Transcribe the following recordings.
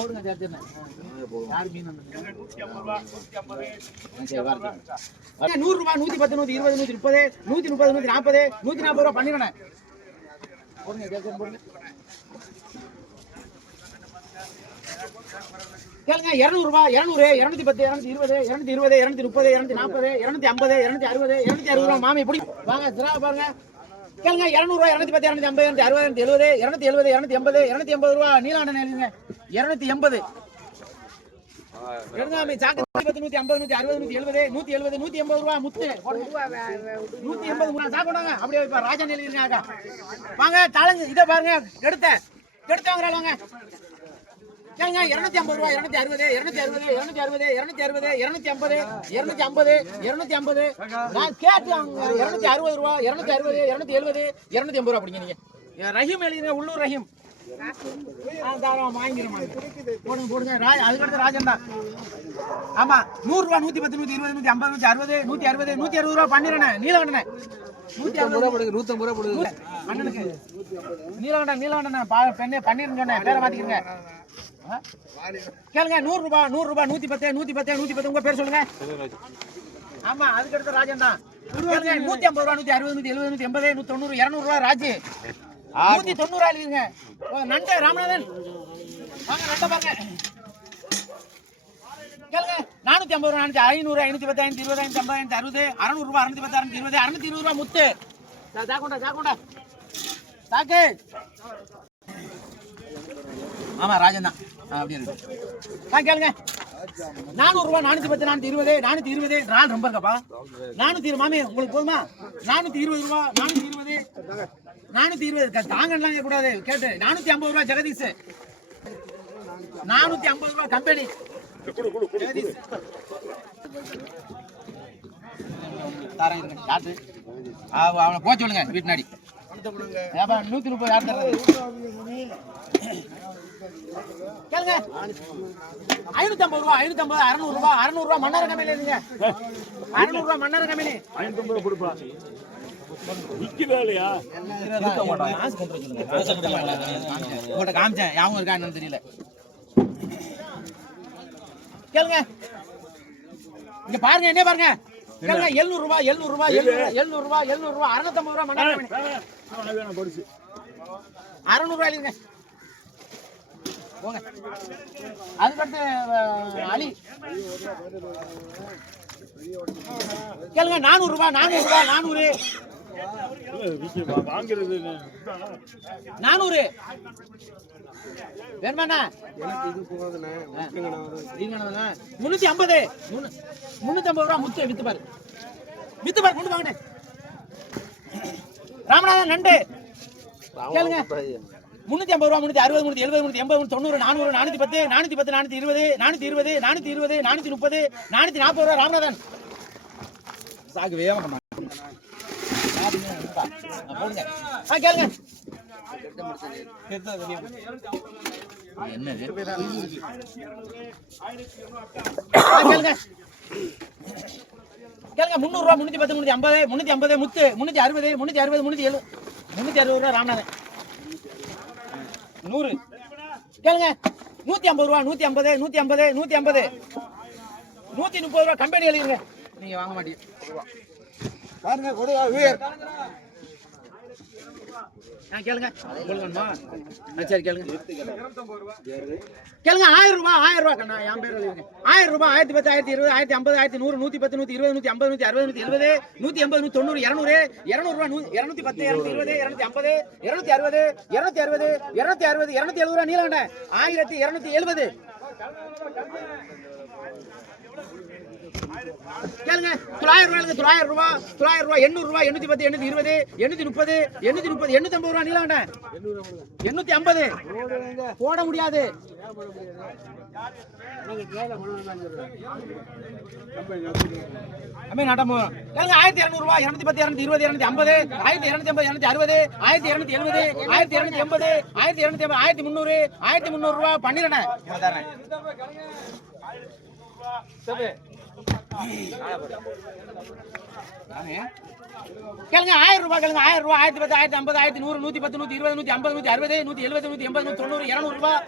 ரூபா 110 120 130 130 140 140 ரூபா பண்ணிடுறேன். கேளுங்க 200 ரூபா 200 210 220 220 230 240 250 260 260 ரூபா மாமி பிடி வாங்க திரா பாருங்க. கேளுங்க 200 ரூபா 210 250 260 270 280 280 ரூபா நீலாண்டன் எழுதுங்க 280 எடுங்க சாக்கு 150 150 160 170 180 ரூபா முத்து 180 ரூபா சாக்கோடாங்க அப்படியே இப்ப ராஜன் எழுதிருங்க. வாங்க தாளங்க இத பாருங்க எடுத்தவங்க வாங்க. கேளுங்க 250 ரூபா 260 260 260 260 250 250 250 நான் கேட்டேன் 260 ரூபா 260 270 280 ரூபா அப்படிங்க. நீங்க ரஹீம் எழுதிங்க உள்ளூர் ரஹீம் போடுங்க அதுக்கடுத்து ராஜன் தான். ஆமா 100 ரூபா 110 120 150 160 160 ரூபா பண்ணிடுறேன். நீலகண்டனே 150 ரூபா போடுங்க அண்ணனுக்கு நீலகண்டன் பெண்ணே பண்ணிருங்க சொன்னேன் பேரை மாத்திக்கிறங்க. கேளுங்க 100 ரூபா 110 110 உங்க பேர் சொல்லுங்க. ஆமா அதுக்கடுத்து ராஜன் தான். 150 ரூபா 160 170 180 190 200 ரூபா ராஜி 190 எழுதிங்க. நண்டை ராமநாதன் வாங்க நண்டை பாருங்க. கேளுங்க 450 ரூபா 500 510 520 550 560 600 ரூபா 610 620 620 ரூபா முத்து சாக்கோண்டா சாக்கு. ஆமா ராஜன் தான் அப்படி இருக்கு. கேளுங்க 400 ரூபா 410 420 420 நாள் ரொம்ப இருக்கப்பா 420 மாமி உங்களுக்கு போதுமா 420 ரூபா 420 420 தாங்கலாம் கூடாது கேட்டு 450 ரூபா ஜெகதீஷ் 450 ரூபா கம்பெனி ஜெகதீஷ் தாரேன் காட்டு அவனை போக சொல்லுங்க வீட்டுனாடி 130 யார் தர்றது. கேளுங்க 550 ரூபா 550 600 ரூபா 600 ரூபா மன்னார கம்பெனி இல்லைங்க 600 ரூபா மன்னார கம்பெனி 550 ரூபா கொடுப்பா விக்கலையா இருக்க மாட்டான் காசு கொண்டு வந்து சொல்லுங்க உங்கள்ட்ட காமிச்சேன் யாவும் இருக்கா என்னன்னு தெரியல. கேளுங்க இங்க பாருங்க என்ன பாருங்க. கேளுங்க 700 ரூபா 700 ரூபா 700 ரூபா 700 ரூபா 650 ரூபா மன்னார கம்பெனி 600 ரூபா இல்லைங்க போங்க. அதுக்கடுத்து அலி கேளுங்க 400 ரூபா 400 ரூபா 400 400 வேணுமாண்ணா 350 350 ரூபா முத்து வித்து பாரு கொண்டு வாங்க. ராமநாதன் நண்டு கேளுங்க 350 ரூபா 360 370 380 90 400 410 410 420 420 420 430 440 ரூபா ராமநாதன் சாகு வேகமா போடுங்க. கேளுங்க என்ன கேளுங்க கேளுங்க 300 ரூபா 310 350 முத்து 360 360 370 ரூபா ராமநாதன் 100. கேளுங்க 150 ரூபா 150 150 150 130 ரூபா கம்பெனி எழுதிருங்க. நீங்க வாங்க மாட்டீங்க பாருங்க கொடுவா வீர் கேளுங்க சொல்லுங்கம்மா சரி கேளுங்க கேளுங்க 1000 ரூபா கண்ணா என் பேர் எழுதிருங்க 1000 ரூபா 1010 1020 1050 1100 110 120 150 160 170 190 200 ரூபா 210 220 250 260 260 260 270 ரூபா நீலகண்ட 1270. கேளுங்க 900 ரூபா 900 ரூபா 800 ரூபா 810 820 830 830 850 ரூபா நீலகண்ட 850 போட முடியாது. கேளுங்க 1200 ரூபா 210 220 250 1250 260 1270 1280 1300 ரூபா பண்ணிடுறேன். கேளுங்க 1000 ரூபாய் கேளுங்க 1000 ரூபாய் 1010 1050 1100 110 120 150 160 160 170 180 180 200 ரூபாய்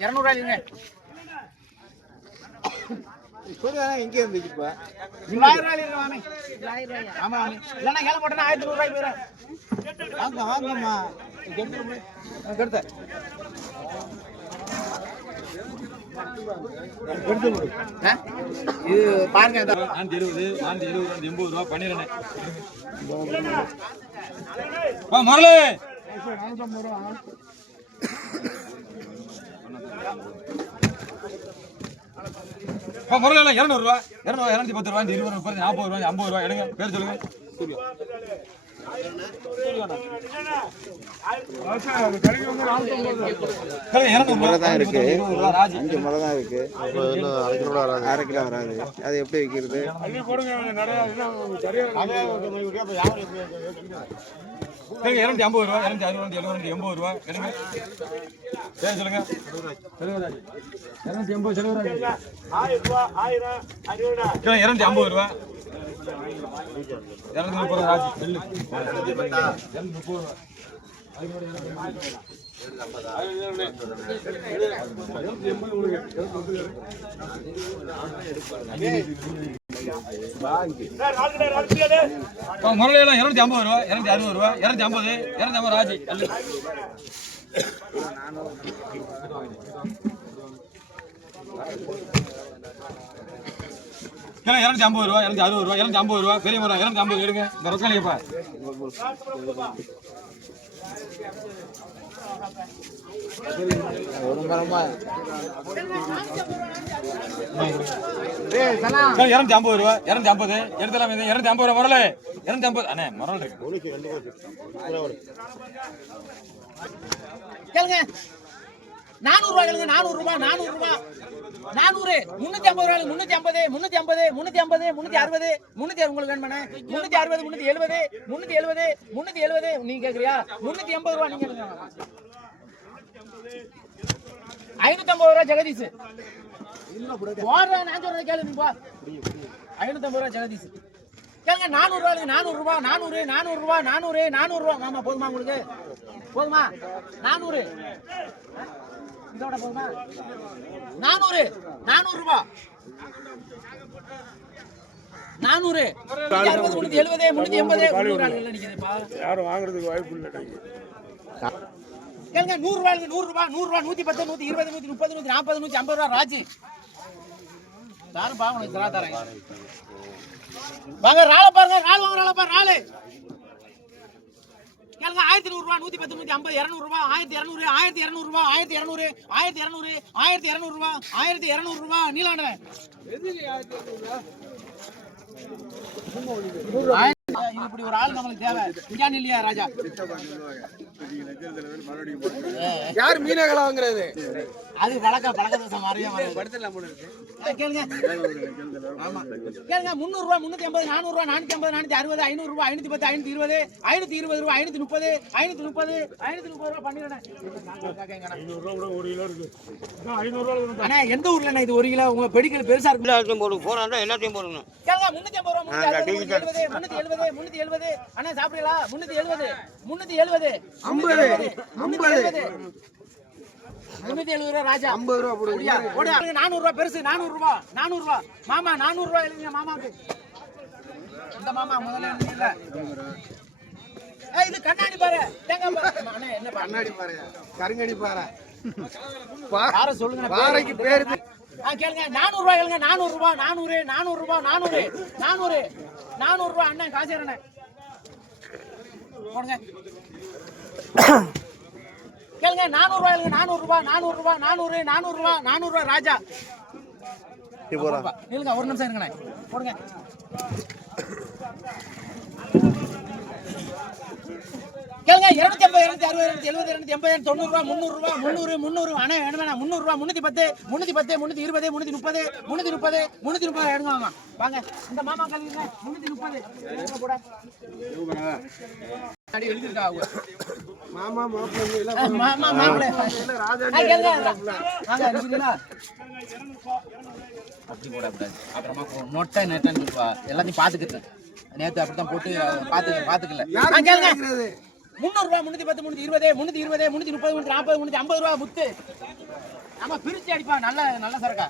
200 ரூபாய் இல்லைங்க இங்கே இருந்துச்சுப்பா 900 ரூபாய் இல்ல மாமி 900 ரூபாய் ஆமா மாமி இல்லனா கேள போட்டனா 1100 ரூபாய் போயிரும் வாங்கம்மா கெடுத்த இது பாருங்க 70 80 ரூபாய் பண்ணிரனே முரளி முரளி 200 ரூபாய் 210 ரூபாய் 20 ரூபாய் 40 ரூபாய் 50 ரூபாய் எடுங்க பேர் சொல்லுங்க இருக்கு 5 முறை தான் இருக்கு 1/2 கிலோ வராது அது எப்படி விற்கிறது சரிங்க 250 ரூபாய் 260 280 ரூபாய் எடுங்க பேர் சொல்லுங்க 280 செலவராஜ் 1000 ரூபாய் 250 ரூபாய் 230 ராஜி நெல்லு 230 ரூபாய் முரளி எல்லாம் 250 ரூபாய் 260 ரூபாய் 250 250 ராஜி நெல்லு கிலோ 250 ரூபாய் 260 ரூபாய் 250 ரூபாய் பெரிய முறை 250 எடுங்க இந்த ரொக்காலியப்பா ஒரு மரமா 250 ரூபாய் 250 எடுத்தலாம் 250 ரூபாய் முரளி 250 அண்ணே முரல் இருக்கு கேளுங்க 400 ரூபாய் கேளுங்க 400 ரூபாய் 400 ரூபாய் 400 350 ரூபாய் 350 350 350 360 360 உங்களுக்கு வேணுமானே 360 370 370 370 நீங்க கேக்குறியா 380 ரூபாய் நீங்க கேளுங்க 550 ரூபாய் ஜெகதீஷ் போடுறா நான் சொல்றத கேளு நீ போ 550 ரூபாய் ஜெகதீஷ் கேளுங்க 400 ரூபாய் 400 ரூபாய் 400 400 ரூபாய் 400 400 ரூபாய் மாமா போதுமா உங்களுக்கு போதுமா 400 இதோட போதுமா 400 400 ரூபாய் 400 370 380 நிக்குதுப்பா யாரும் வாங்குறதுக்கு வாய்ப்பு இல்லை கேளுங்க 100 ரூபாய் 100 ரூபாய் 110 120 130 140 150 ரூபாய் ராஜி யாரும் பாவணும் இதரா தரேன் வாங்க ராள பாருங்க ராள் வாங்க ராள பாரு ராளு கேளுங்க 1100 ரூபாய் 110 150 200 ரூபாய் 1200 1200 ரூபாய் 1200 1200 1200 ரூபாய் 1200 ரூபாய் நீலாண்டவன் இப்படி ஒரு ஆள் நம்மளுக்கு தேவை இங்க இல்லையா ராஜா யார் மீனகளா வாங்குறது அது பழக்க தோசை மாதிரியே கேளுங்க ஆமா கேளுங்க 300 ரூபாய் 350 400 ரூபாய் 450 460 500 ரூபாய் 510 520 520 ரூபாய் 530 530 530 ரூபாய் பண்ணிடுறேன் 500 ரூபாய் ஒரு கிலோ இருக்கு 500 ரூபாய் அண்ணா எந்த ஊர்ல இது 1 கிலோ உங்க பெடிக்கல் பெருசா இருக்கு எல்லாத்தையும் போடுங்க போறாண்டா எல்லாத்தையும் போடுங்க கேளுங்க 350 ரூபாய் 370 அண்ணா சாப்பிடுறீங்களா 370 370 ரூபாய் ராஜா 50 ரூபாய் போடுங்க 400 ரூபாய் பெருசு 400 ரூபாய் மாமா 400 ரூபாய் இல்லைங்க மாமாக்கு இந்த மாமா முதல்ல இல்ல இது கண்ணாடி பாரு தேங்காய் அண்ணே என்ன கண்ணாடி பாரு கருங்கடி பாரு யார சொல்லுங்க பாறைக்கு பேரு கேளுங்க 400 ரூபாய் கேளுங்க 400 ரூபாய் 400 ரூபாய் அண்ணன் காசு ஏறனே போடுங்க கேளுங்க 400 ரூபாய் கேளுங்க 400 ரூபாய் ராஜா இல்லங்க ஒரு நிமிஷம் இருங்கண்ணே போடுங்க கேளுங்க 250 260 270 280 90 ரூபாய் 300 ரூபாய் 300 அண்ணே வேணும் 300 ரூபாய் 310 320 330 330 எடுங்க வாங்க இந்த மாமா கல்விங்க 330 போட அடி எழுதிருக்கா மாமா மாப்பிள்ளை கேளுங்க வாங்க இருக்கீங்களா அப்படி போடக்கூடாது அப்புறமா நொட்டை நெட்டன்னு சொல்லுவா எல்லாத்தையும் பாத்துக்கிட்டு நேத்து அப்படித்தான் போட்டு பாத்துக்கல கேளுங்க 300 ரூபா 310 320 320 330 340 350 ரூபா முத்து ஆமா பிரிச்சு அடிப்பா நல்ல சரக்கா